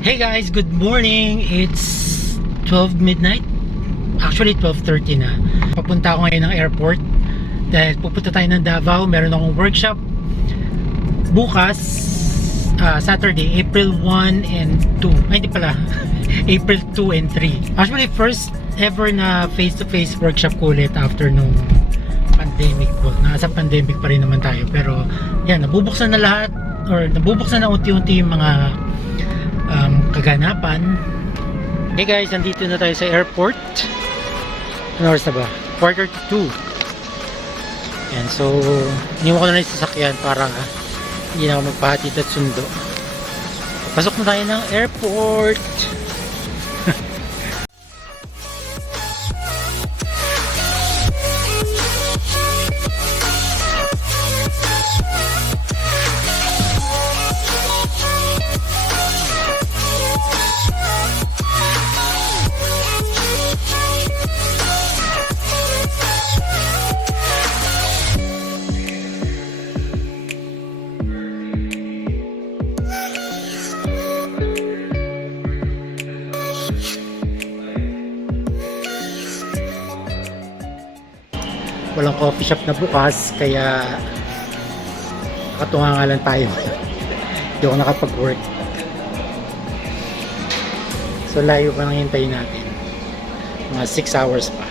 Hey guys, good morning. It's 12 midnight. Actually 12:30 na. Papunta ako ngayon ng airport dahil pupunta tayo ng Davao. Meron akong workshop bukas, Saturday, April 1 and 2. Ay, hindi pala. April 2 and 3. Actually, first ever na face-to-face workshop ko ulit after nung pandemic po. Nasa pandemic pa rin naman tayo. Pero yan, nabubuksan na lahat or nabubuksan na unti-unti yung mga kaganapan. Hey guys, nandito na tayo sa airport. Ano oras na ba? 1:45. And so, iniwan ko na lang yung sasakyan para hindi na ako magpahatid at sundo. Pasok na tayo ng airport. Walang coffee shop na bukas, kaya nakatunga nga lang tayo. Hindi ako nakapag-work. So layo pa nang hintayin natin. Mga 6 hours pa.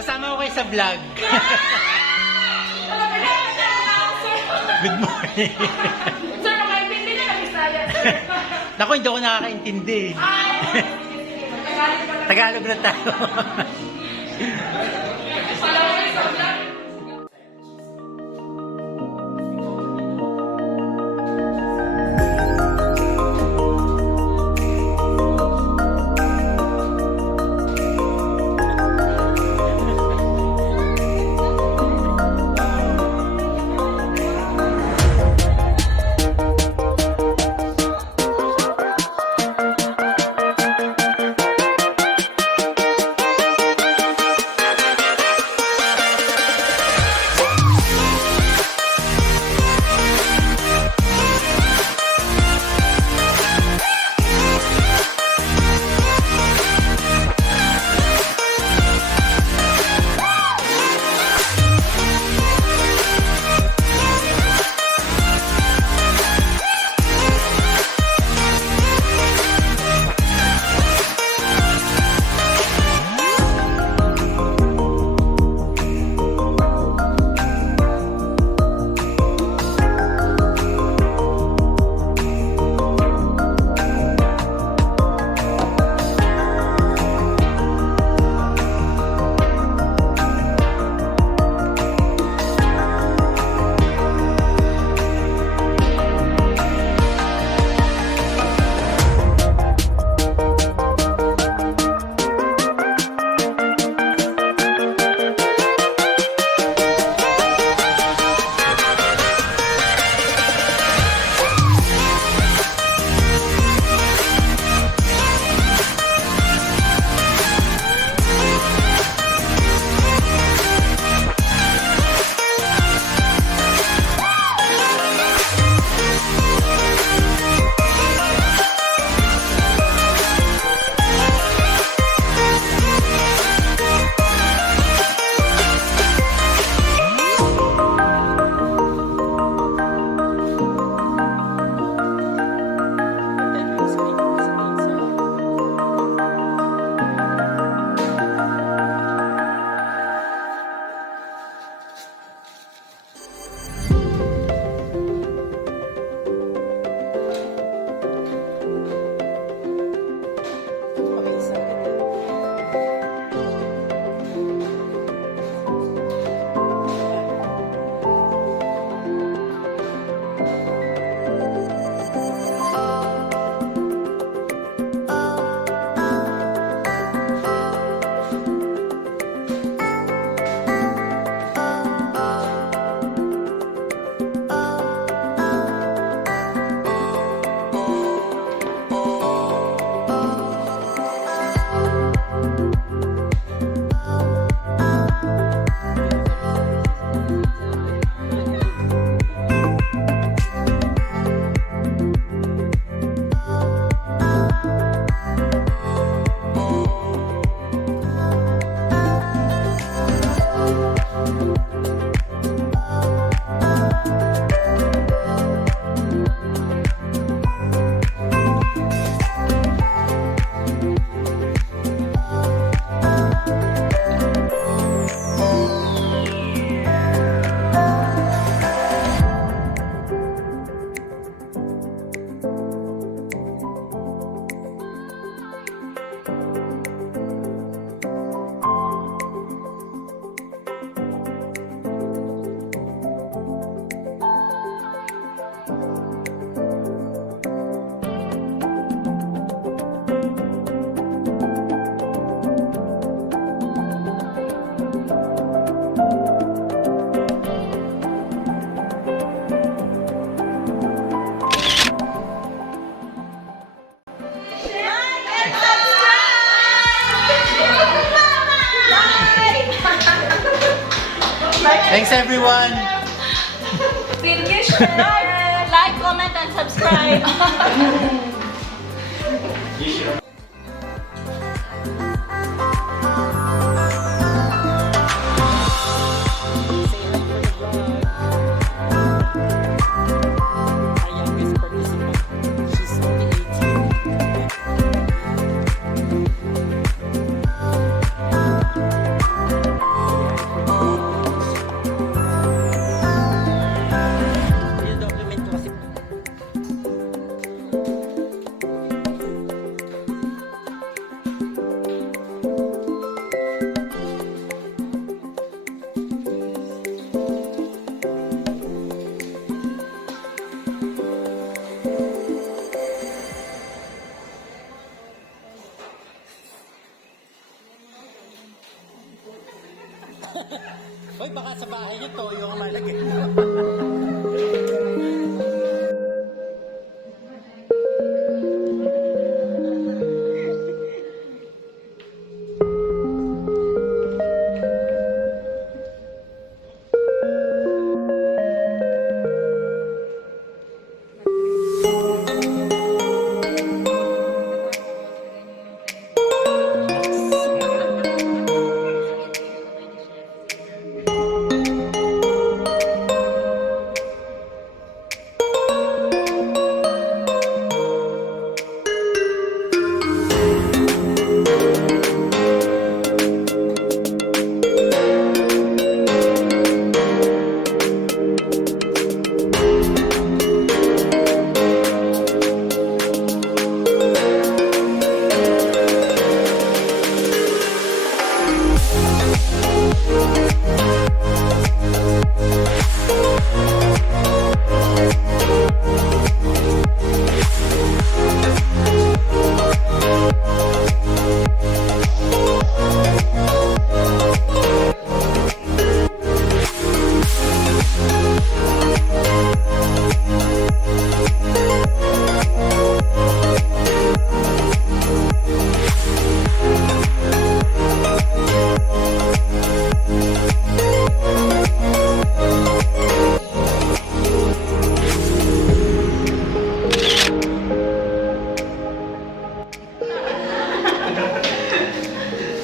Kasama ko kayo sa vlog. Good morning. Sir, makaintindi na lang Bisaya. Naku, hindi ako nakakaintindi. Tagalog na tayo. Thanks everyone! Thank you, share. Like, comment, and subscribe. Hoy, baka sa bahay niyo toyo ang malagay.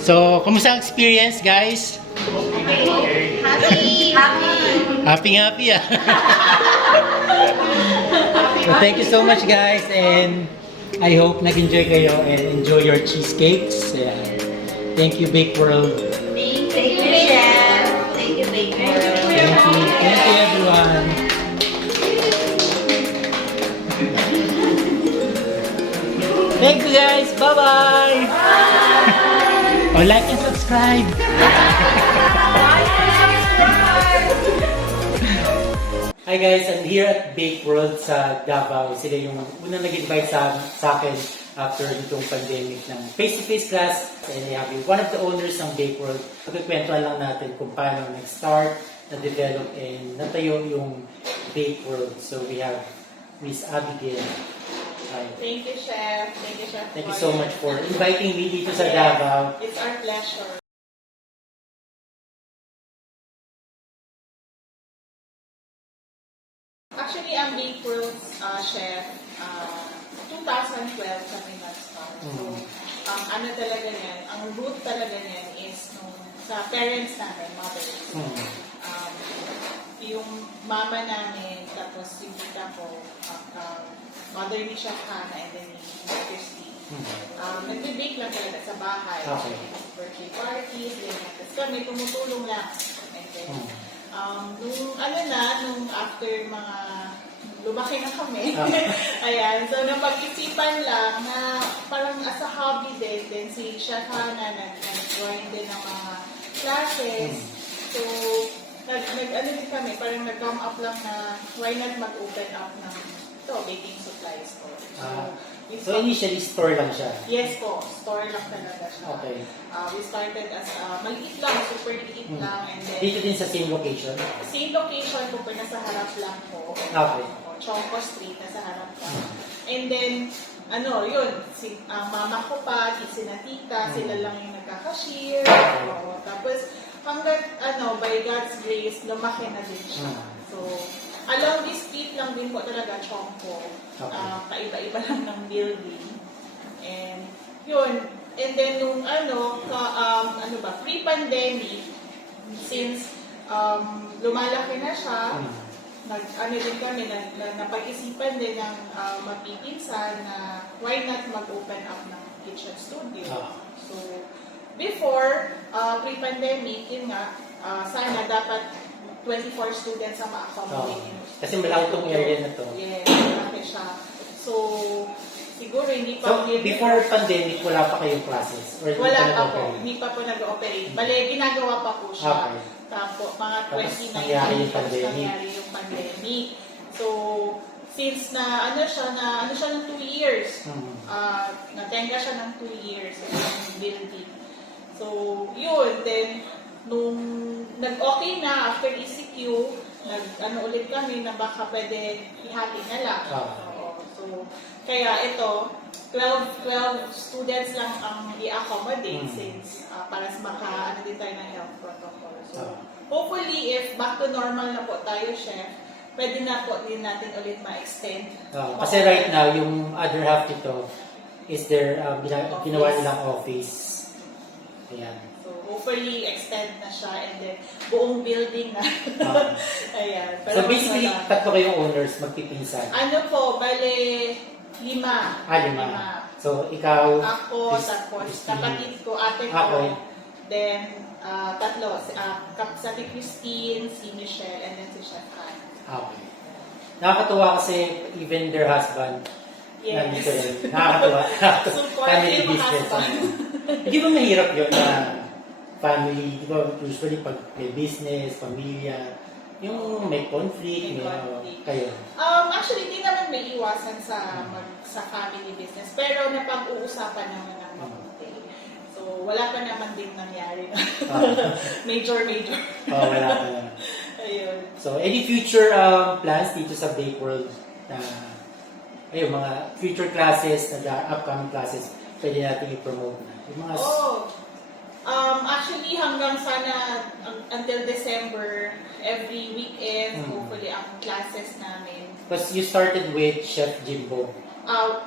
So, kumusta ang experience, guys? Happy. Happy ah. So, thank you so much, guys, and I hope nag-enjoy kayo and enjoy your cheesecakes. Thank you, Bakeworld. Thank you, Chef. Thank you, Bakeworld. Thank you, everyone. Thank you, guys. Bye-bye. Oh, like and subscribe. Hi guys, I'm here at Bakeworld sa Davao. Sila yung unang nag-invite sa akin after itong pandemic ng face-to-face class. And I have one of the owners ng Bakeworld. Pagkikwentuhan lang natin kung paano nag-start, na-develop, and natayo yung Bakeworld. So we have Miss Abigail. Hi. Thank you, Chef. Thank you, Chef. Thank you so much for inviting me dito sa Davao. It's our pleasure. Actually, ang Bakeworld's chef, 2012 kami nag-start. So, ano talaga yan, ang root talaga yan is sa parents namin, mothers. Yung mama namin, tapos yung tita ko, mother ni Chef Hannah and then ni Christy. Nagbe-bake lang talaga sa bahay. Okay. Birthday parties, ganyan. Tapos kami tumutulong lang. And then, nung after mga lumaki na kami, ayan, so napag-isipan lang na parang as a hobby din, then si Chef Hannah nag-join din ng mga classes. So, din kami, parang nag-come up lang na why not mag-open up ng baking supply store. So initially, store lang siya? Yes po, store lang talaga siya. Okay. We started as maliit lang, super liit lang. And then, dito din sa same location? Same location po, pero nasa harap lang po. Okay. Chonko Street, nasa harap lang. And then, mama ko pa, si na tita, sila lang yung nagkakashare. Tapos, hanggat by God's grace, lumaki na din siya. So, along this street lang din po talaga, Chongpo. Okay. Kaiba-iba lang ng building. And, yun. And then, nung pre-pandemic, since lumalaki na siya, din kami, napag-isipan din ng mapipinsan na why not mag-open up ng kitchen studio. So, before, pre-pandemic, yun nga, sana dapat 24 students ang ma-accommodate. Kasi malaki itong area na to. Yes, malaki siya. So, siguro hindi pa... So, before pandemic, wala pa kayong classes? Or wala pa po. Hindi pa po nag-ooperate. Bale, ginagawa pa po siya. Okay. Tapos, mga 2019, nangyari yung pandemic. So, since na siya ng 2 years, natenga siya ng 2 years ng building. So, yun. Then, nung nag-okay na after ECQ, ulit kami na baka pwede ihati na lang. So, kaya ito, 12 students lang ang i-accommodate since para sa din tayo ng health protocol. So, hopefully, if back to normal na po tayo, chef, pwede na po din natin ulit ma-extend. Kasi right now, yung other half nito is their ginawa nilang office. Ayan. So, hopefully, extend na siya and then buong building na. Ayan. So, basically, tatlo kayong owners magpipinsan? Ano po, bale, 5. 5. So, ikaw, ako, tapos kapatid ko, ate ko, then tatlo, si Christine, si Michelle, and then si Chef Han. Okay. Nakakatuwa kasi even their husband, nandito rin. Nakakatuwa. Family business. Hindi ba mahirap yun na family, di ba usually pag may business, pamilya, yung may conflict, kayo? Actually, hindi naman may iwasan sa family business, pero napag-uusapan naman ng mabuti. So, wala pa naman din nangyari na major. Wala pa naman. Ayun. So, any future plans dito sa Bakeworld na mga future classes, upcoming classes, pwede natin i-promote na? Yung mga actually, hanggang sana until December, every weekend, hopefully, ang classes namin. Because you started with Chef Jimbo.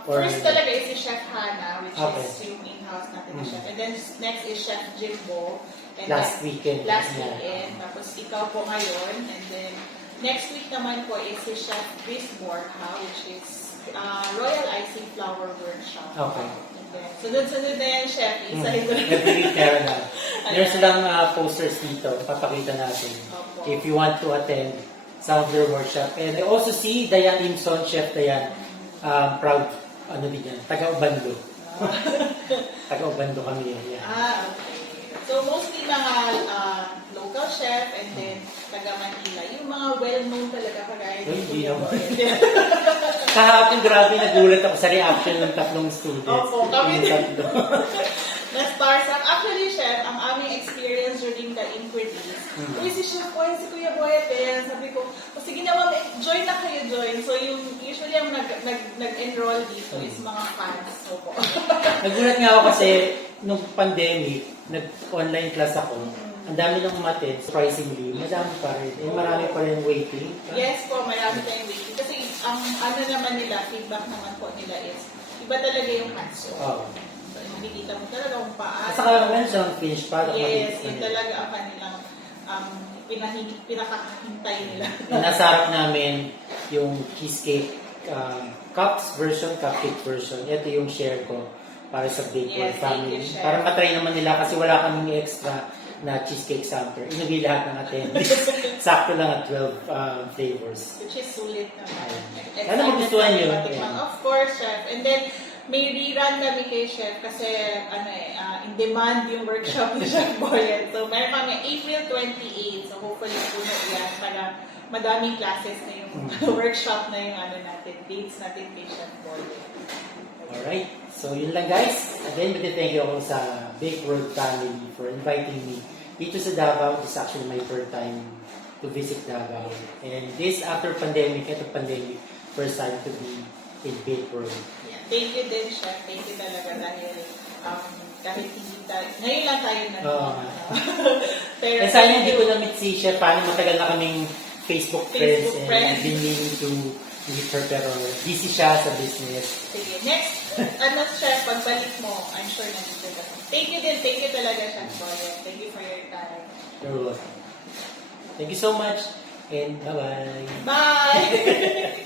First talaga is si Chef Hana, which is yung in-house natin na chef. And then next is Chef Jimbo. And last weekend. Tapos ikaw po ngayon. And then next week naman po is si Chef Chris Borja, which is Royal Icing Flower Workshop. Okay. Sunod-sunod na yan, Chef. Isahin ko na. Every week meron na. Meron silang posters dito. Papakita natin. If you want to attend some of their workshop. And I also see Dayan Imson, Chef Dayan. Proud, din yan, taga-Ubando. Taga-Ubando kami yan. Yeah. Okay. So, mostly mga local chef and then taga-Manila. Yung mga well-known talaga kagaya. Hindi naman. Kahapon, grabe, nagulat ako sa reaction ng tatlong students. Opo, kami din. Na-stars up. Actually, chef, ang aming experience during the inquiries, uy, si Chef Boy, si Kuya Boy, sabi ko, sige naman, join na kayo, join. So, usually ang nag-enroll dito is mga fans. Opo. Nagulat nga ako kasi, nung pandemic, nag-online class ako, ang dami nang umattend, surprisingly, madami pa rin. Marami pa rin waiting. Yes po, marami tayong waiting. Kasi ang naman nila, feedback naman po nila is, iba talaga yung hands-on. So, nakikita mo talaga kung paano. Saka meron siyang finished product. Yes, yun talaga ang kanilang pinakahintay nila. Nasarap namin yung cheesecake cups version, cupcake version. Ito yung share ko para sa Bakeworld family. Para matry naman nila kasi wala kaming extra na cheesecake sample. Inugay lahat ng attendees. Sakto lang at 12 flavors. Which is sulit naman. Sana magustuhan nyo. Of course, Chef. And then, may rerun kami kay Chef kasi in demand yung workshop ni Chef Boyan. So, meron kami April 28. So, hopefully, puno yan para madaming classes na yung workshop na yung dates natin kay Chef Boyan. Alright. So, yun lang guys. Again, thank you ako sa Bakeworld family for inviting me dito sa Davao. This is actually my third time to visit Davao. And this after pandemic, first time to be in Bakeworld. Yeah. Thank you din, Chef. Thank you talaga dahil kahit hindi tayo, ngayon lang tayo na. Oo. Pero Eh, sana hindi ko na-meet si Chef. Paano matagal na kaming Facebook friends. And I've been meaning to meet her, pero busy siya sa business. Sige, next, Chef, pagbalik mo, I'm sure nandito ka. Thank you talaga, Chef Boyan. Thank you for your time. You're welcome. Thank you so much, and bye-bye. Bye!